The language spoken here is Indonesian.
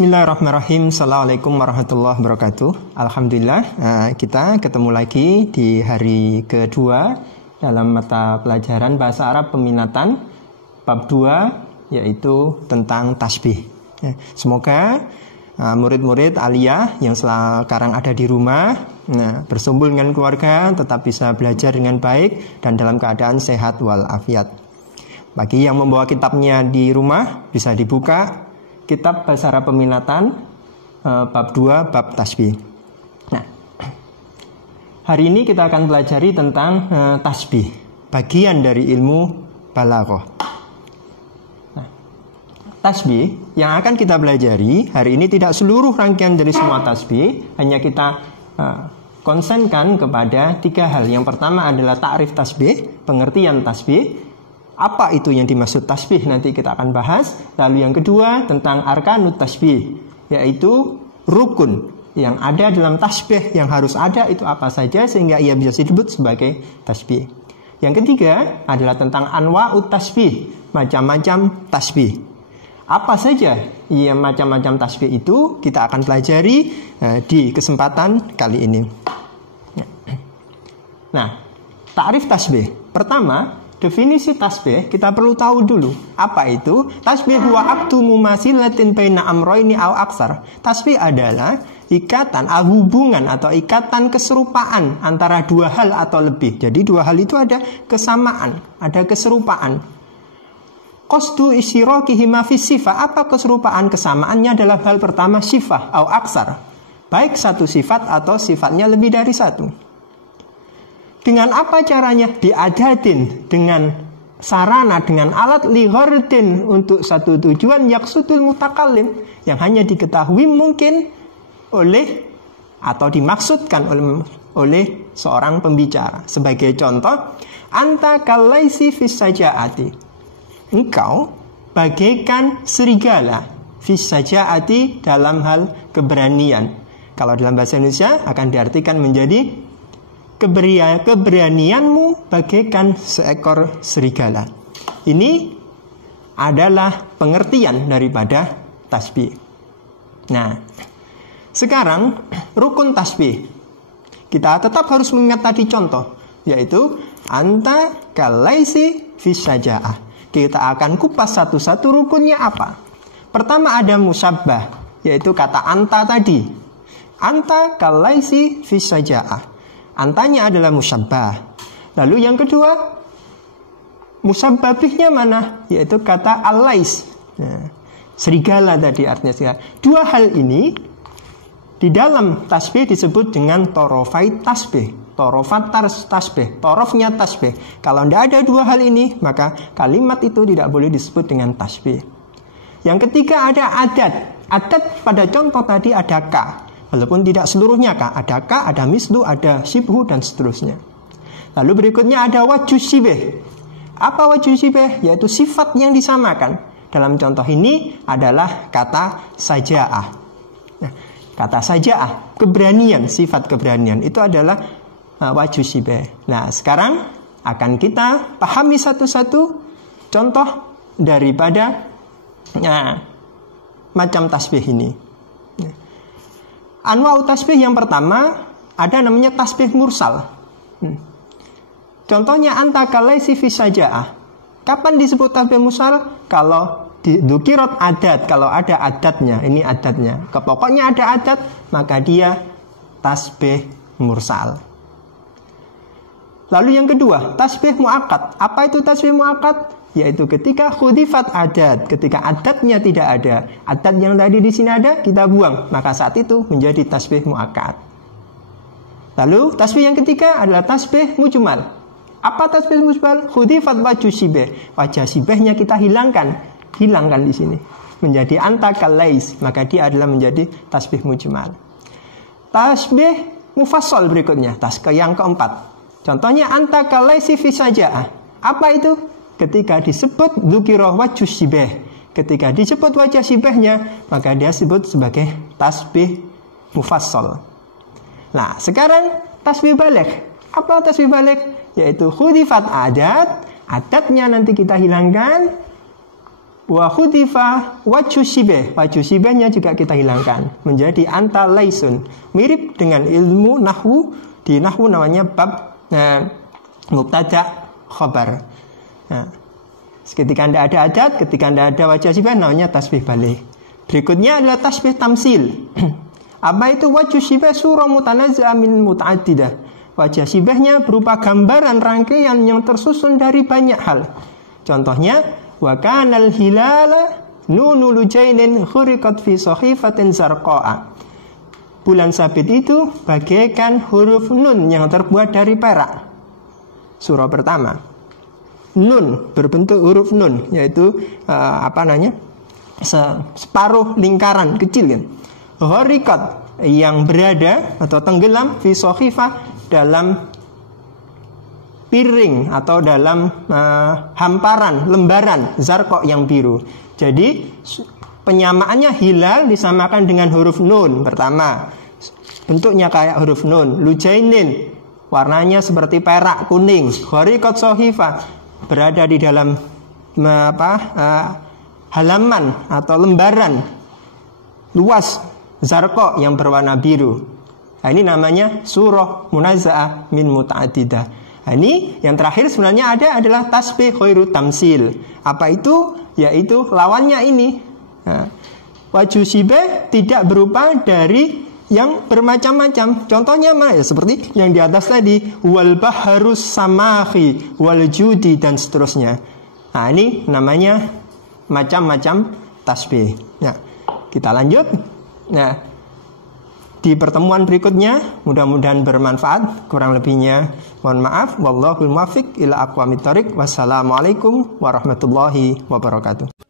Bismillahirrahmanirrahim. Assalamualaikum warahmatullahi wabarakatuh. Alhamdulillah, kita ketemu lagi di hari kedua dalam mata pelajaran Bahasa Arab Peminatan bab 2, yaitu tentang tasbih. Semoga murid-murid aliyah yang sekarang ada di rumah, bersumpul dengan keluarga, tetap bisa belajar dengan baik dan dalam keadaan sehat walafiat. Bagi yang membawa kitabnya di rumah, bisa dibuka Kitab Bahasa Arab Peminatan bab 2 bab tasbih. Nah, hari ini kita akan pelajari tentang tasbih, bagian dari ilmu balaghah. Nah, tasbih yang akan kita pelajari hari ini tidak seluruh rangkaian dari semua tasbih, hanya kita konsenkan kepada 3 hal. Yang pertama adalah ta'rif tasbih, pengertian tasbih. Apa itu yang dimaksud tasbih, nanti kita akan bahas. Lalu yang kedua tentang arkanut tasbih, yaitu rukun yang ada dalam tasbih yang harus ada itu apa saja sehingga ia bisa disebut sebagai tasbih. Yang ketiga adalah tentang anwa'ut tasbih, macam-macam tasbih. Apa saja yang macam-macam tasbih itu kita akan pelajari di kesempatan kali ini. Nah, ta'rif tasbih. Pertama, definisi tasbih kita perlu tahu dulu. Apa itu? Tasbih huwa aqdu mumasilatin baina amroini aw aksar. Tasbih adalah ikatan, hubungan atau ikatan keserupaan antara 2 hal atau lebih. Jadi 2 hal itu ada kesamaan, ada keserupaan. Qasdu isyrakihima fi sifah. Apa keserupaan? Kesamaannya adalah hal pertama sifah aw aksar. Baik satu sifat atau sifatnya lebih dari satu. Dengan apa caranya? Diadatin, dengan sarana, dengan alat lighardin, untuk satu tujuan yaksudul mutakallim, yang hanya diketahui mungkin oleh atau dimaksudkan oleh seorang pembicara. Sebagai contoh, anta kalaisi fis sajaati. Engkau bagaikan serigala fis sajaati, dalam hal keberanian. Kalau dalam bahasa Indonesia akan diartikan menjadi keberanianmu bagaikan seekor serigala. Ini adalah pengertian daripada tasbih. Nah, sekarang rukun tasbih. Kita tetap harus mengingat tadi contoh, yaitu anta kalaisi fis sajaah. Kita akan kupas satu-satu rukunnya apa. Pertama ada musabbah, yaitu kata anta tadi. Anta kalaisi fis sajaah. Antanya adalah musabbah. Lalu yang kedua, musabbabihnya mana? Yaitu kata alais. Nah, serigala tadi artinya serigala. 2 hal ini di dalam tasbih disebut dengan torofai tasbih. Torofat tasbih, torofnya tasbih. Kalau tidak ada 2 hal ini, maka kalimat itu tidak boleh disebut dengan tasbih. Yang ketiga ada adat. Adat pada contoh tadi ada ka. Walaupun tidak seluruhnya ka, ada ka, ada mislu, ada sibhu, dan seterusnya. Lalu berikutnya ada wajhu sibih. Apa wajhu sibih? Yaitu sifat yang disamakan. Dalam contoh ini adalah kata sajaah. Nah, kata sajaah, keberanian, sifat keberanian, itu adalah wajhu sibih. Nah, sekarang akan kita pahami satu-satu contoh daripada macam tasbih ini. Anwa'ut tasbih yang pertama ada namanya tasbih mursal. Contohnya anta kalaisi fi sajaah. Kapan disebut tasbih mursal? Kalau dzukirot adat, kalau ada adatnya, ini adatnya. Pokoknya ada adat, maka dia tasbih mursal. Lalu yang kedua, tasbih muakkad. Apa itu tasbih muakkad? Yaitu ketika khudifat adat, ketika adatnya tidak ada, adat yang tadi di sini ada kita buang, maka saat itu menjadi tasbih muakkad. Lalu tasbih yang ketiga adalah tasbih mujmal. Apa tasbih mujmal? Khudifat wajhu sibih, wajah sibihnya kita hilangkan di sini menjadi anta kalais, maka dia adalah menjadi tasbih mujmal. Tasbih mufassal berikutnya, tasbih yang keempat. Contohnya anta kalaisi fi sajaah. Apa itu? Ketika disebut dzukirah wajhu sibih, ketika disebut wajah sibihnya, maka dia sebut sebagai tasbih mufassal. Nah, sekarang tasbih baligh. Apa tasbih baligh? Yaitu khudifat adat, adatnya nanti kita hilangkan, Wa khudifa wajhu syibah. Wajhu syibahnya juga kita hilangkan menjadi anta laisun. Mirip dengan ilmu nahwu. Di nahwu namanya bab mubtada khabar. Nah, ketika tidak ada adat, ketika tidak ada wajhu syibah namanya tasbih balik. Berikutnya adalah tasbih tamsil. Apa itu wajhu syibah? Surah mutanazza'ah min muta'addidah. Wajah syibahnya berupa gambaran rangkaian yang tersusun dari banyak hal. Contohnya, wa kanal hilala nunu lujainin khuriqat fi sahifatin zarqa'a. Bulan sabit itu bagaikan huruf nun yang terbuat dari perak. Surah pertama. Nun berbentuk huruf nun, yaitu separuh lingkaran kecil kan. Khuriqat yang berada atau tenggelam fi sahifah dalam piring atau dalam hamparan lembaran zarqa yang biru. Jadi penyamaannya hilal disamakan dengan huruf nun pertama. Bentuknya kayak huruf nun. Lujainin warnanya seperti perak kuning. Khariqat sahifah berada di dalam halaman atau lembaran luas zarqa yang berwarna biru. Nah, ini namanya surah munazza'ah min muta'addidah. Nah, ini yang terakhir sebenarnya adalah tasbih khairu tamsil. Apa itu? Yaitu lawannya ini. Nah, wajhu syibah tidak berupa dari yang bermacam-macam. Contohnya ya seperti yang di atas tadi, wal baharus samahi wal judi dan seterusnya. Nah, ini namanya macam-macam tasbih. Nah, kita lanjut. Nah, di pertemuan berikutnya mudah-mudahan bermanfaat. Kurang lebihnya mohon maaf. Wallahul muwaffiq ila aqwamit thoriq. Wassalamualaikum warahmatullahi wabarakatuh.